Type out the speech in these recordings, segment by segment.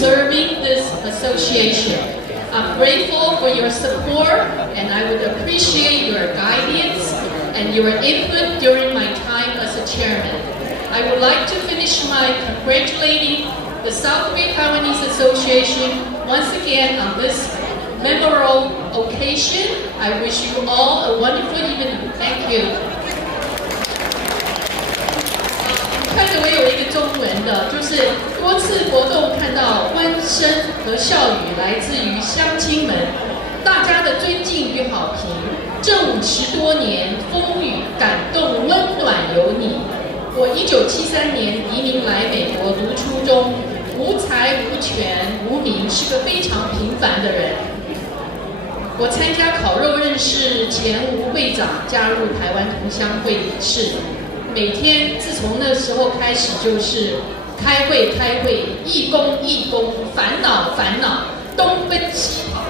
serving this association. I'm grateful for your support, and I would appreciate your guidance and your input during my time as a chairman. I would like to finish by congratulating the South Korea Taiwanese Association once again on this memorable occasion. I wish you all a wonderful evening. Thank you. 看着我有一个中文的，就是多次活动看到欢声和笑语来自于乡亲们，大家的尊敬与好评。这50多年风雨感动温暖有你。我1973年移民来美国读初中，无才无权无名，是个非常平凡的人。我参加烤肉认识前吴会长，加入台湾同乡会理事。每天自从那时候开始，就是开会，义工，烦恼，东奔西跑，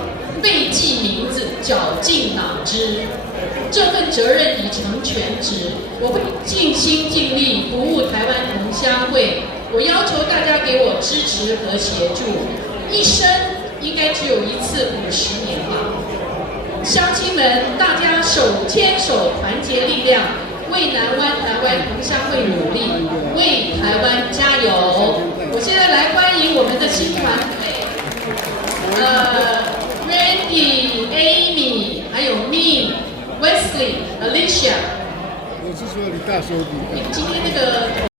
背记名字，绞尽脑汁。这份责任已成全职，我会尽心尽力服务台湾同乡会。我要求大家给我支持和协助，一生应该只有一次50年吧。乡亲们，大家手牵手，团结力量。为台湾同乡会努力，为台湾加油！我现在来欢迎我们的新团队，Randy、Amy， 还有 Me、Wesley、Alicia。我是说你大手笔。今天那个。